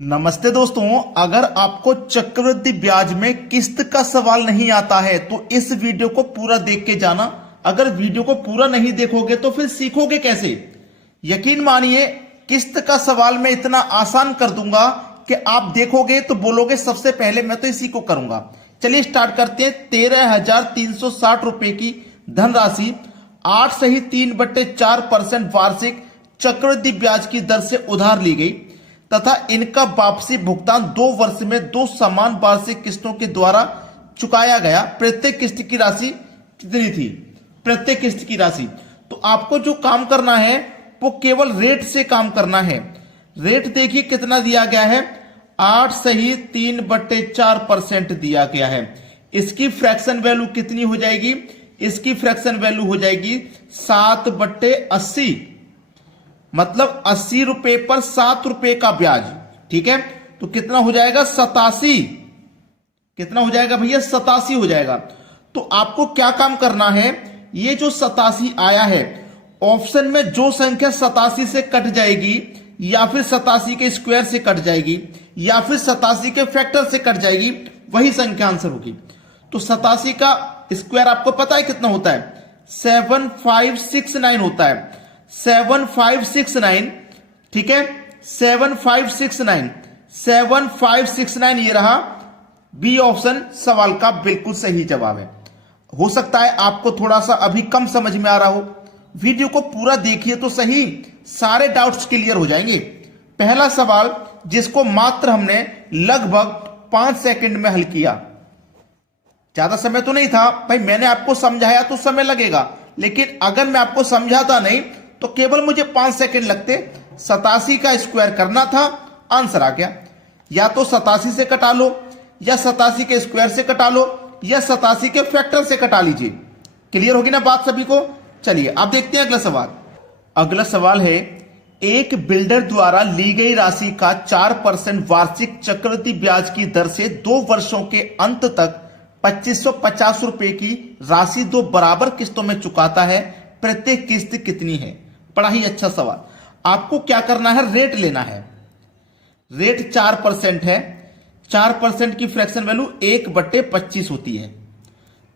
नमस्ते दोस्तों, अगर आपको चक्रवृद्धि ब्याज में किस्त का सवाल नहीं आता है तो इस वीडियो को पूरा देख के जाना। अगर वीडियो को पूरा नहीं देखोगे तो फिर सीखोगे कैसे। यकीन मानिए, किस्त का सवाल मैं इतना आसान कर दूंगा कि आप देखोगे तो बोलोगे सबसे पहले मैं तो इसी को करूंगा। चलिए स्टार्ट करते हैं। 13,360 रुपए की धनराशि 8 सही 3/4% वार्षिक चक्रवृद्धि ब्याज की दर से उधार ली गई तथा इनका वापसी भुगतान 2 वर्ष में 2 समान वार्षिक किस्तों के द्वारा चुकाया गया। प्रत्येक किस्त की राशि कितनी थी? प्रत्येक किस्त की राशि। तो आपको जो काम करना है वो केवल रेट से काम करना है। रेट देखिए कितना दिया गया है, 8 सही 3/4% दिया गया है। इसकी फ्रैक्शन वैल्यू कितनी हो जाएगी? इसकी फ्रैक्शन वैल्यू हो जाएगी 7/80, मतलब 80 रुपए पर 7 रुपए का ब्याज। ठीक है, तो कितना हो जाएगा? 87। कितना हो जाएगा भैया? 87 हो जाएगा। तो आपको क्या काम करना है, ये जो 87 आया है, ऑप्शन में जो संख्या 87 से कट जाएगी या फिर 87 के स्क्वायर से कट जाएगी या फिर 87 के फैक्टर से कट जाएगी, वही संख्या आंसर होगी। तो 87 का स्क्वायर आपको पता है कितना होता है? 7569 होता है। 7569, ठीक है, 7569 ये रहा बी ऑप्शन सवाल का बिल्कुल सही जवाब है। हो सकता है आपको थोड़ा सा अभी कम समझ में आ रहा हो, वीडियो को पूरा देखिए तो सही, सारे डाउट्स क्लियर हो जाएंगे। पहला सवाल जिसको मात्र हमने लगभग 5 सेकंड में हल किया, ज्यादा समय तो नहीं था भाई, मैंने आपको समझाया तो समय लगेगा, लेकिन अगर मैं आपको समझाता नहीं तो केवल मुझे 5 सेकंड लगते। 87 का स्क्वायर करना था, आंसर आ गया। या तो 87 से कटा लो, या 87 के स्क्वायर से कटा लो, या 87 के फैक्टर से कटा लीजिए। क्लियर होगी ना बात सभी को? चलिए आप देखते हैं अगला सवाल। अगला सवाल है, एक बिल्डर द्वारा ली गई राशि का 4% वार्षिक चक्रवृद्धि ब्याज की दर से 2 वर्षों के अंत तक 2550 रुपए की राशि 2 बराबर किस्तों में चुकाता है। प्रत्येक किस्त कितनी है? बड़ा ही अच्छा सवाल। आपको क्या करना है, रेट लेना है। रेट 4% है, 4% की फ्रैक्शन वैल्यू 1/25 होती है।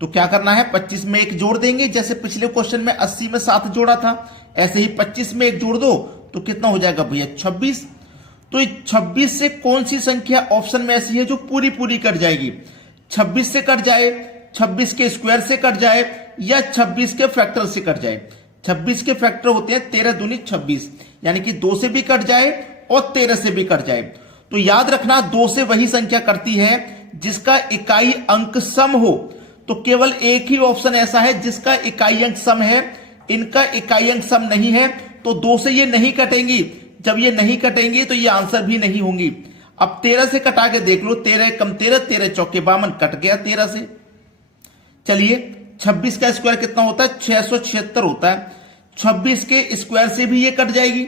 तो क्या करना है, 25 में 1 जोड़ देंगे, जैसे पिछले क्वेश्चन में 80 में 7 जोड़ा था, ऐसे ही 25 में 1 जोड़ दो तो कितना हो जाएगा भैया? 26। तो 26 से कौन सी संख्या ऑप्शन में ऐसी है जो पूरी पूरी कट जाएगी? 26 से कट जाए, 26 के स्क्वायर से कट जाए, या 26 के फैक्टर से कट जाए। 26 के फैक्टर होते हैं 13 दूनी 26, यानी कि 2 से भी कट जाए और 13 से भी कट जाए। तो याद रखना, 2 से वही संख्या कटती है जिसका इकाई अंक सम हो। तो केवल एक ही ऑप्शन ऐसा है जिसका इकाई अंक सम है। इनका इकाई अंक सम नहीं है तो 2 से ये नहीं कटेंगी। जब ये नहीं कटेंगी तो ये आंसर भी नहीं होंगी। अब 13 से कटा के देख लो, 13 कम 13, 13 चौके 52, कट गया 13 से। चलिए 26 का स्क्वायर कितना होता है? 676 होता है। 26 के स्क्वायर से भी ये कट जाएगी।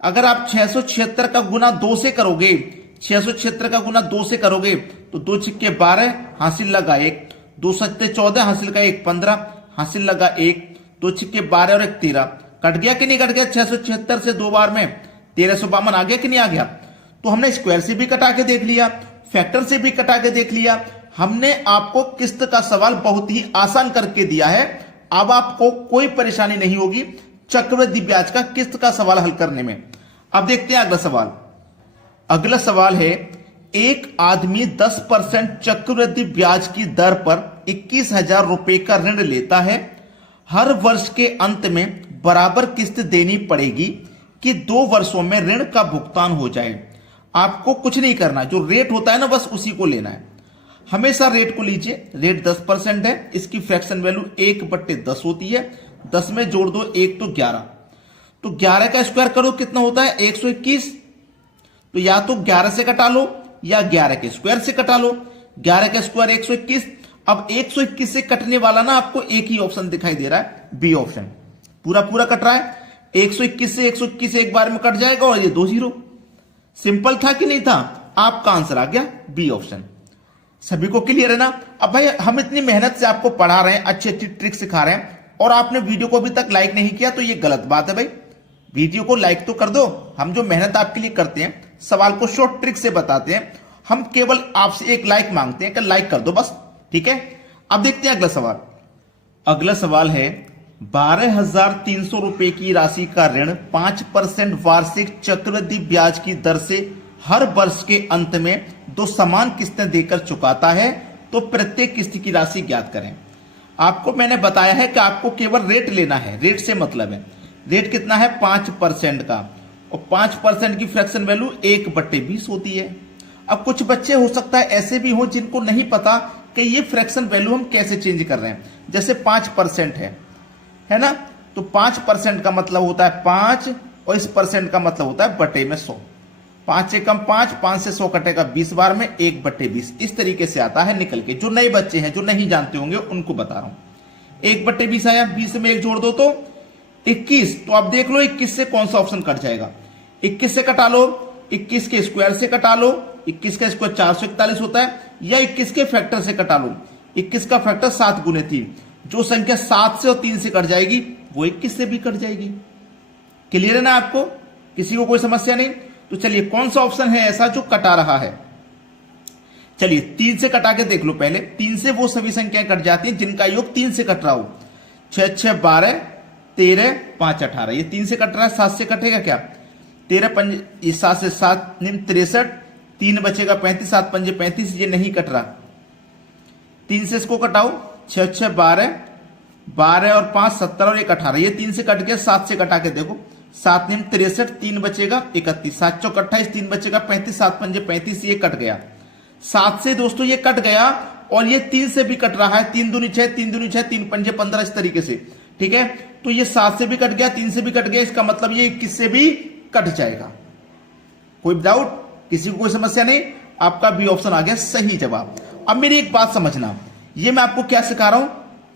अगर आप 676 का गुना 2 से करोगे, 676 का गुना 2 से करोगे तो 2 छिक्के 12, हासिल लगा 1, 2 सत्ते 14, हासिल का 1 15, हासिल लगा 1, 2 छिक्के 12 और 1 13। कट गया कि नहीं कट गया? 676 से 2 बार में 1352 आ गया कि नहीं आ गया? तो हमने स्क्वायर से भी कटा के देख लिया, फैक्टर से भी कटा के देख लिया। हमने आपको किस्त का सवाल बहुत ही आसान करके दिया है। अब आपको कोई परेशानी नहीं होगी चक्रवृद्धि ब्याज का किस्त का सवाल हल करने में। अब देखते हैं अगला सवाल। अगला सवाल है, एक आदमी 10% चक्रवृद्धि ब्याज की दर पर 21,000 रुपए का ऋण लेता है। हर वर्ष के अंत में बराबर किस्त देनी पड़ेगी कि 2 वर्षों में ऋण का भुगतान हो जाए। आपको कुछ नहीं करना, जो रेट होता है ना बस उसी को लेना है। हमेशा रेट को लीजिए। रेट 10% है, इसकी फ्रैक्शन वैल्यू 1/10 होती है। 10 में जोड़ दो 1 तो 11, तो 11 का स्क्वायर करो कितना होता है? 121। तो या तो 11 से कटा लो या 11 के स्क्वायर से कटा लो। 11 का स्क्वायर 121। अब 121 से कटने वाला ना आपको एक ही ऑप्शन दिखाई दे रहा है, बी ऑप्शन। पूरा पूरा कट रहा है। 121 से 121 एक बार में कट जाएगा और ये 2 0। सिंपल था कि नहीं था? आपका आंसर आ गया बी ऑप्शन। सभी को क्लियर है ना? अब भाई हम इतनी मेहनत से आपको पढ़ा रहे हैं, अच्छी अच्छी ट्रिक सिखा रहे हैं, और आपने वीडियो को अभी तक लाइक नहीं किया तो ये गलत बात है भाई। वीडियो को लाइक तो कर दो। हम जो मेहनत आपके लिए करते हैं सवाल को शॉर्ट ट्रिक से बताते हैं। हम केवल आपसे एक लाइक मांगते हैं कि लाइक कर दो बस, ठीक है। अब देखते हैं अगला सवाल। अगला सवाल है 12,300 रुपए की राशि का ऋण 5% वार्षिक चक्रवृद्धि ब्याज की दर से हर वर्ष के अंत में 2 समान किस्तें देकर चुकाता है, तो प्रत्येक किस्त की राशि ज्ञात करें। आपको मैंने बताया है कि आपको केवल रेट लेना है, रेट से मतलब है। रेट कितना है 5% का, और 5% की फ्रैक्शन वैल्यू 1/20 होती है। अब कुछ बच्चे हो सकता है ऐसे भी हो जिनको नहीं पता कि ये फ्रैक्शन वैल्यू हम कैसे चेंज कर रहे हैं। जैसे 5% है ना, तो 5% का मतलब होता है 5 और इस परसेंट का मतलब होता है बटे में 100। 5 से कम 5, 5 से 100 कटेगा 20 बार में 1/20। इस तरीके से आता है निकल के। जो नए बच्चे हैं जो नहीं जानते होंगे उनको बता रहा हूं। 1/20 आया, 20 में 1 जोड़ दो तो 21। तो आप देख लो 21 से कौन सा ऑप्शन कट जाएगा। 21 से कटा लो, 21 के स्क्वायर से कटा लो, 21 का स्क्वायर 441 होता है, या 21 के फैक्टर से कटा लो। 21 का फैक्टर 7 × 3। जो संख्या 7 से और 3 से कट जाएगी वो 21 से भी कट जाएगी। क्लियर है ना आपको? किसी को कोई समस्या नहीं? तो चलिए कौन सा ऑप्शन है ऐसा जो कटा रहा है। चलिए 3 से कटा के देख लो पहले। 3 से वो सभी संख्याएं कट जाती हैं जिनका योग 3 से कट रहा हो। 6 6 12, 13 5 18। ये 3 से कट रहा है, 7 से कटेगा क्या? 13 5, 7 से 7 63, 3 बचेगा 35, 7 5 35। ये नहीं कट रहा। 3 से इसको कटाओ, 6 6 12, 12 और 5 17 और 1 18। ये 3 से कट गया। 7 से कटा के देखो, 7 9 63, 3 बचेगा 31, 7 चौक 28, 3 बचेगा 35, 7 5 35। ये कट गया। 7 से दोस्तों ये कट गया, और ये 3 से भी कट रहा है। 3 दूनी 6, 3 दूनी 6, 3 पंजे 15, इस तरीके से, ठीक है। तो ये 7 से भी कट गया, 3 से भी कट गया। इसका मतलब ये 21 से भी कट जाएगा। कोई डाउट? किसी को कोई समस्या नहीं? आपका बी ऑप्शन आ गया सही जवाब। अब मेरी एक बात समझना, ये मैं आपको क्या सिखा रहा हूं,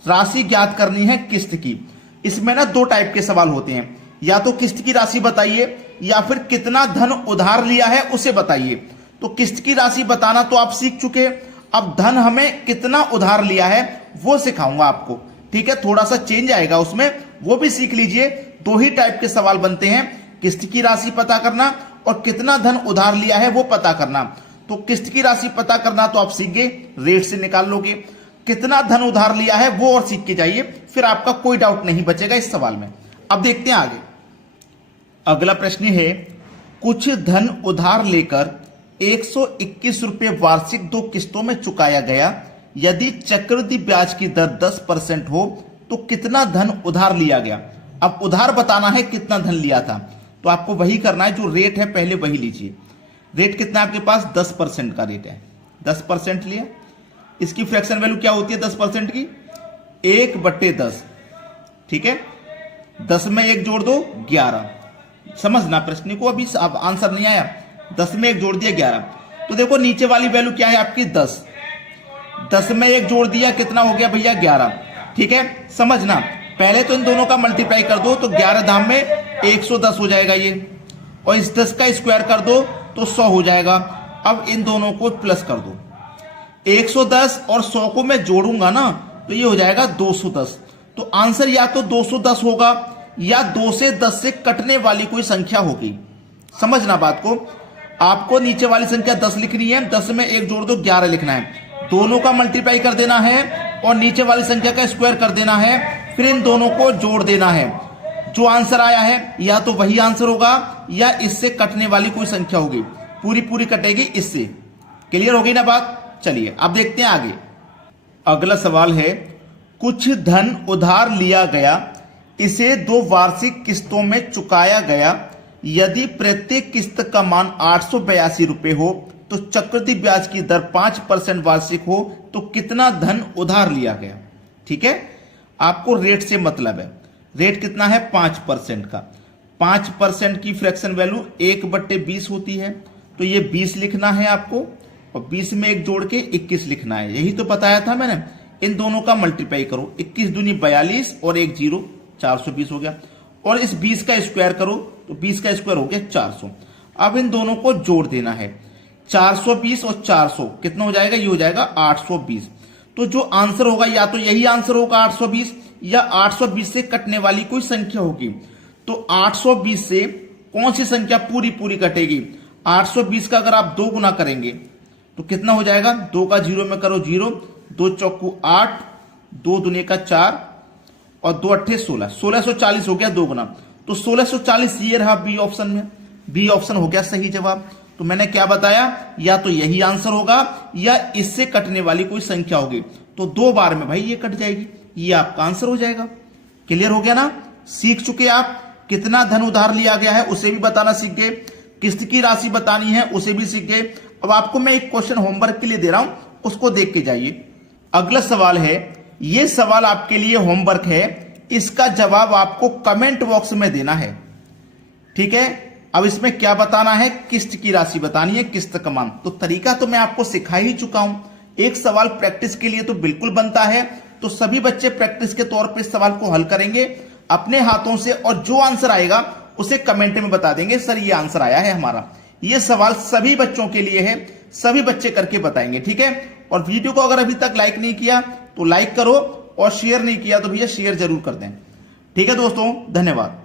राशि ज्ञात करनी है किस्त की। इसमें ना 2 टाइप के सवाल होते हैं, या तो किस्त की राशि बताइए या फिर कितना धन उधार लिया है उसे बताइए। तो किस्त की राशि बताना तो आप सीख चुके, अब धन हमें कितना उधार लिया है वो सिखाऊंगा आपको, ठीक है। थोड़ा सा चेंज आएगा उसमें, वो भी सीख लीजिए। 2 ही टाइप के सवाल बनते हैं, किस्त की राशि पता करना और कितना धन उधार लिया है वो पता करना। तो किस्त की राशि पता करना तो आप सीख गए, रेट से निकाल लोगे। कितना धन उधार लिया है वो और सीख के जाइए, फिर आपका कोई डाउट नहीं बचेगा इस सवाल में। अब देखते हैं आगे। अगला प्रश्न है, कुछ धन उधार लेकर 121 रुपए वार्षिक 2 किस्तों में चुकाया गया। यदि चक्रवृद्धि ब्याज की दर 10% हो तो कितना धन उधार लिया गया। अब उधार बताना है कितना धन लिया था, तो आपको वही करना है, जो रेट है पहले वही लीजिए। रेट कितना आपके पास 10% का रेट है, 10% लिया। इसकी फ्रैक्शन वैल्यू क्या होती है 10% की? 1/10, ठीक है। 10 में 1 जोड़ दो 11। समझना प्रश्न को, अभी अब आंसर नहीं आया। 10 में 1 जोड़ दिया 11। तो देखो नीचे वाली वैल्यू क्या है आपकी 10। 10 में 1 जोड़ दिया, कितना हो गया भैया 11, ठीक है। समझना, पहले तो इन दोनों का मल्टीप्लाई कर दो तो 11 धाम में 110 हो जाएगा ये, और इस 10 का स्क्वायर कर दो तो 100 हो जाएगा। अब इन दोनों को प्लस कर दो, 110 और 100 को मैं जोड़ूंगा ना तो ये हो जाएगा 210। तो आंसर या तो 210 होगा या 2 से 10 से कटने वाली कोई संख्या होगी। समझना बात को, आपको नीचे वाली संख्या 10 लिखनी है, 10 में 1 जोड़ दो 11 लिखना है। दोनों का मल्टीप्लाई कर देना है और नीचे वाली संख्या का स्क्वायर कर देना है, फिर इन दोनों को जोड़ देना है। जो आंसर आया है या तो वही आंसर होगा या इससे कटने वाली कोई संख्या होगी, पूरी पूरी कटेगी इससे। क्लियर हो गई ना बात? चलिए अब देखते हैं आगे। अगला सवाल है, कुछ धन उधार लिया गया, इसे 2 वार्षिक किस्तों में चुकाया गया। यदि प्रत्येक किस्त का मान 882 रुपए हो तो चक्रवृद्धि ब्याज की दर 5% वार्षिक हो तो कितना धन उधार लिया गया। ठीक है, आपको रेट से मतलब है। रेट कितना है 5% का। 5% की फ्रैक्शन वैल्यू 1/20 होती है, तो ये 20 लिखना है आपको और 20 में 1 जोड़ के 21 लिखना है। यही तो बताया था मैंने। इन दोनों का मल्टीप्लाई करो, 21 दूनी 42 और 1 0 420 हो गया, और इस 20 का स्क्वायर करो तो 20 का स्क्वायर हो गया 400। अब इन दोनों को जोड़ देना है, 420 और 400 कितना हो जाएगा, ये हो जाएगा 820। तो जो आंसर होगा या तो यही आंसर होगा 820 या 820 से कटने वाली कोई संख्या होगी। तो 820 से कौन सी संख्या पूरी पूरी कटेगी, 820 का अगर आप 2 गुना करेंगे तो कितना हो जाएगा? 2 का 0 में करो 0, 2 चौकू 8, 2 दूने का 4 और 2 अट्ठे 16, 1640 हो गया 2 गुना। तो 1640 ये रहा बी ऑप्शन में। बी ऑप्शन हो गया सही जवाब। तो मैंने क्या बताया, या तो यही आंसर होगा या इससे कटने वाली कोई संख्या होगी। तो 2 बार में भाई ये कट जाएगी, ये आपका आंसर हो जाएगा। क्लियर हो गया ना? सीख चुके आप। कितना धन उधार लिया गया है उसे भी बताना सीख गए, किस्त की राशि बतानी है उसे भी सीख गए। अब आपको मैं एक क्वेश्चन होमवर्क के लिए दे रहा हूं, उसको देख के जाइए। अगला सवाल है, यह सवाल आपके लिए होमवर्क है, इसका जवाब आपको कमेंट बॉक्स में देना है। ठीक है? अब इसमें क्या बताना है? किस्त की राशि बतानी है, किस्त का मान। तो तरीका तो मैं आपको सिखा ही चुका हूं। एक सवाल प्रैक्टिस के लिए तो बिल्कुल बनता है, तो सभी बच्चे प्रैक्टिस के तौर पे इस सवाल को हल करेंगे अपने हाथों से, और जो आंसर आएगा उसे कमेंट में बता देंगे, सर ये आंसर आया है हमारा। ये सवाल सभी बच्चों के लिए है, सभी बच्चे करके बताएंगे। ठीक है? और वीडियो को अगर अभी तक लाइक नहीं किया तो लाइक करो, और शेयर नहीं किया तो भैया शेयर जरूर कर दें। ठीक है दोस्तों, धन्यवाद।